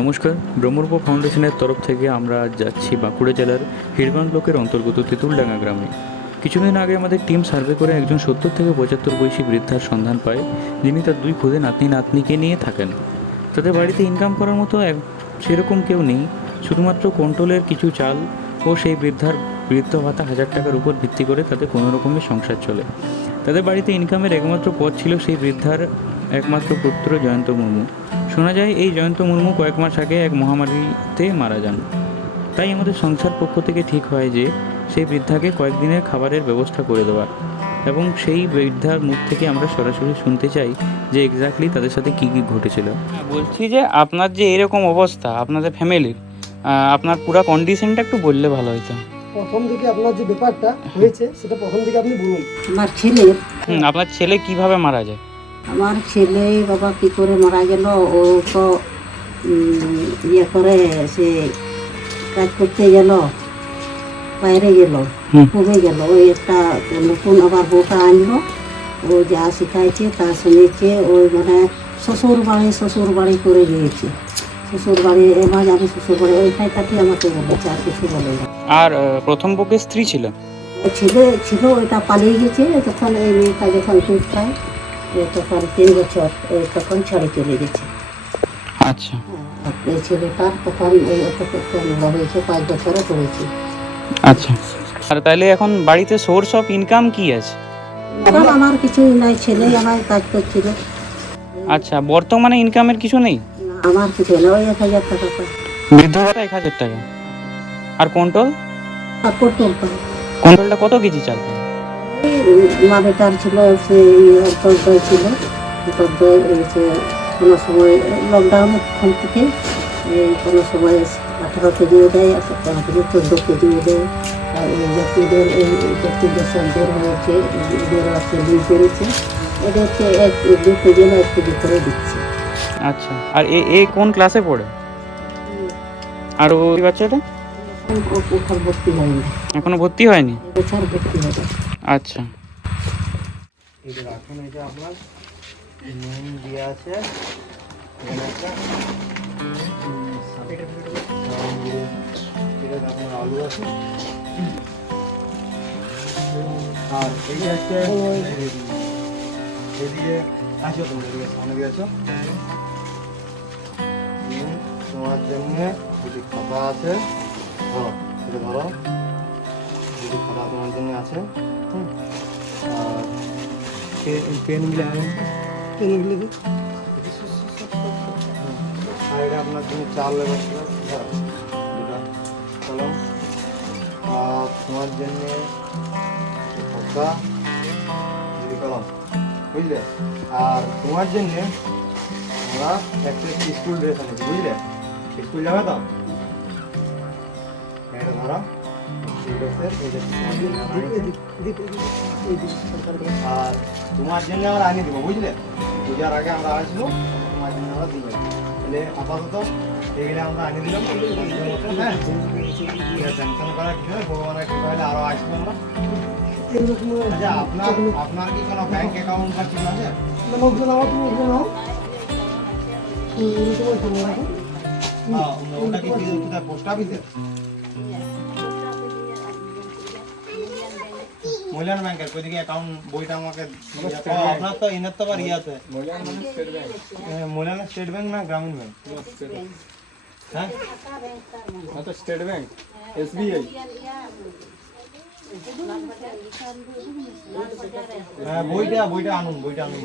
নমস্কার। ব্রহ্মরূপ ফাউন্ডেশনের তরফ থেকে আমরা আজ যাচ্ছি বাঁকুড়া জেলার হিড়গঞ্জ ব্লকের অন্তর্গত তেঁতুলডাঙ্গা গ্রামে। কিছুদিন আগে আমাদের টিম সার্ভে করে একজন 70 থেকে 75 বয়সী বৃদ্ধার সন্ধান পায়, যিনি তার 2 খুদে নাতনি নাতনিকে নিয়ে থাকেন। তাদের বাড়িতে ইনকাম করার মতো সেরকম কেউ নেই, শুধুমাত্র কন্ট্রোলের কিছু চাল ও সেই বৃদ্ধার বৃদ্ধ ভাতা 1000 টাকার উপর ভিত্তি করে তাদের কোনো রকমের সংসার চলে। তাদের বাড়িতে ইনকামের একমাত্র পথ ছিল সেই বৃদ্ধার একমাত্র পুত্র জয়ন্ত মুর্মু। শোনা যায় এই জয়ন্ত মুর্মু কয়েক মাস আগে এক মহামারীতে মারা যান। তাই আমাদের সংস্থার পক্ষ থেকে ঠিক হয় যে সেই বৃদ্ধাকে কয়েকদিনের খাবারের ব্যবস্থা করে দেওয়ার, এবং সেই বৃদ্ধার মুখ থেকে আমরা সরাসরি শুনতে চাই যে এক্স্যাক্টলি তাদের সাথে কী কী ঘটেছিল। বলছি যে আপনার যে এরকম অবস্থা আপনাদের ফ্যামিলির, আপনার পুরো কন্ডিশনটা একটু বললে ভালো হতো। প্রথম থেকে আপনার যে ব্যাপারটা হয়েছে সেটা প্রথম থেকে আপনি বলুন। আমার ছেলে আপনার ছেলে কিভাবে মারা যায়? আমার ছেলে বাবা কি করে মারা গেল, ও তো ইয়ে করে সে কাজ করতে গেল, বাইরে গেল, কমে গেল। ওই একটা নতুন আবার বউটা আনলো, ও যা শিখাইছে তা শুনেছে। ওই মানে শ্বশুর বাড়ি করে দিয়েছে। শ্বশুর বাড়ি এবার আমি শ্বশুর বাড়ি ওইখানে থাকি, আমাকে বলেছে, আর কিছু বলে না। আর প্রথম বুকে স্ত্রী ছিল? ছেলে ছিল, ওইটা পালিয়ে গেছে। তখন এই মেয়েটা যখন দুধ খায়, তখন 3 বছর তখন ছাড়ে চলে গেছে। আচ্ছা। এই ছেলেটার তখন এই হয়েছে 5 বছরে পড়েছে। আচ্ছা। আর তাহলে এখন বাড়িতে সোর্স অফ ইনকাম কি আছে? এখন আমার কিছুই নাই, ছেলে আমার কাজ করছিল। আচ্ছা, বর্তমানে ইনকামের কিছু নেই? আমার কিছু না, ওই 1000 টাকা পাই। বৃদ্ধ ভাতা 1000 টাকা। আর কন্ট্রোল? আর পটল পাই। কন্ট্রোলটা কত কেজি চাল পায়? মা বেটার ছিল, সে অন্তর্দয় ছিল। অন্তর্দয় এসে কোনো সময় লকডাউনের থেকে কোনো সময় 18 কেজিও দেয়, কোনো সময় 14 কেজিও দেয়। আর এই ব্যক্তিদের সব বের হয়েছে, বের আছে লিঙ্ক করেছে, এদেরকে 1-2 কেজি না 1 কেজি করে দিচ্ছে। আচ্ছা। আর এ কোন ক্লাসে পড়ে? আর ওই বাচ্চাটা ওখানে ভর্তি হয়নি, এখনো ভর্তি হয়নি? এবছর ভর্তি হবে। আচ্ছা। এই যে রাখুন, এই যে আপনার নুন দেওয়া আছে, এখানে একটা এটা আপনার আলু আছে, আর এই যে হচ্ছে এদিকে আসো, তুমি এদিকে সামনে দিয়ে আসো। তোমার জন্য যদি খাতা আছে, ধরো এটা ধরো, যদি খাতা তোমার জন্য আছে। আর পেনগুলো আনুন, পেনগুলো দিন। আর এটা আপনার জন্য চাল ব্যবস্থা, কলম। আর তোমার জন্য খাতা, যদি কলম, বুঝলে। আর তোমার জন্য আমরা একটা স্কুল ড্রেস আনেছি, বুঝলে। স্কুল যাবে তো, এটা ধরো। আর তোমার জন্য আমরা আনিয়ে দেবো, বুঝলে। পূজার আগে আমরা আসবো, তোমার জন্য আমরা দিয়ে দেবো। তাহলে আপাতত এগুলো আমরা আনিয়ে দিলাম। হ্যাঁ, টেনশন করার কিছু নেই, ভগবানের কৃপা হলে আরও আসবো আমরা। আচ্ছা, আপনার কি কোনো ব্যাংক অ্যাকাউন্ট বা কিছু আছে? ওটা কি পোস্ট অফিসে? মহিলা ব্যাংকের ওইদিকে অ্যাকাউন্ট বইটা আমাকে আপনার তো এনার তো আবার ইয়ে আছে, মহিলা স্টেট ব্যাংক না গ্রামীণ ব্যাংক? হ্যাঁ, স্টেট ব্যাংক, SBI। হ্যাঁ, বইটা আনুন, বইটা আনুন।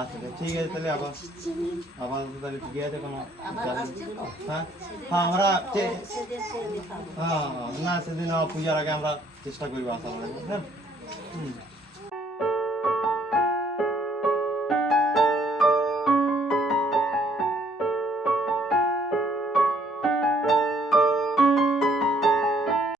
আচ্ছা ঠিক আছে, তাহলে আবার তাহলে ঠিক আছে। কোনো হ্যাঁ হ্যাঁ আমরা হ্যাঁ না, সেদিন পূজার আগে আমরা চেষ্টা করবো আসার। হ্যাঁ।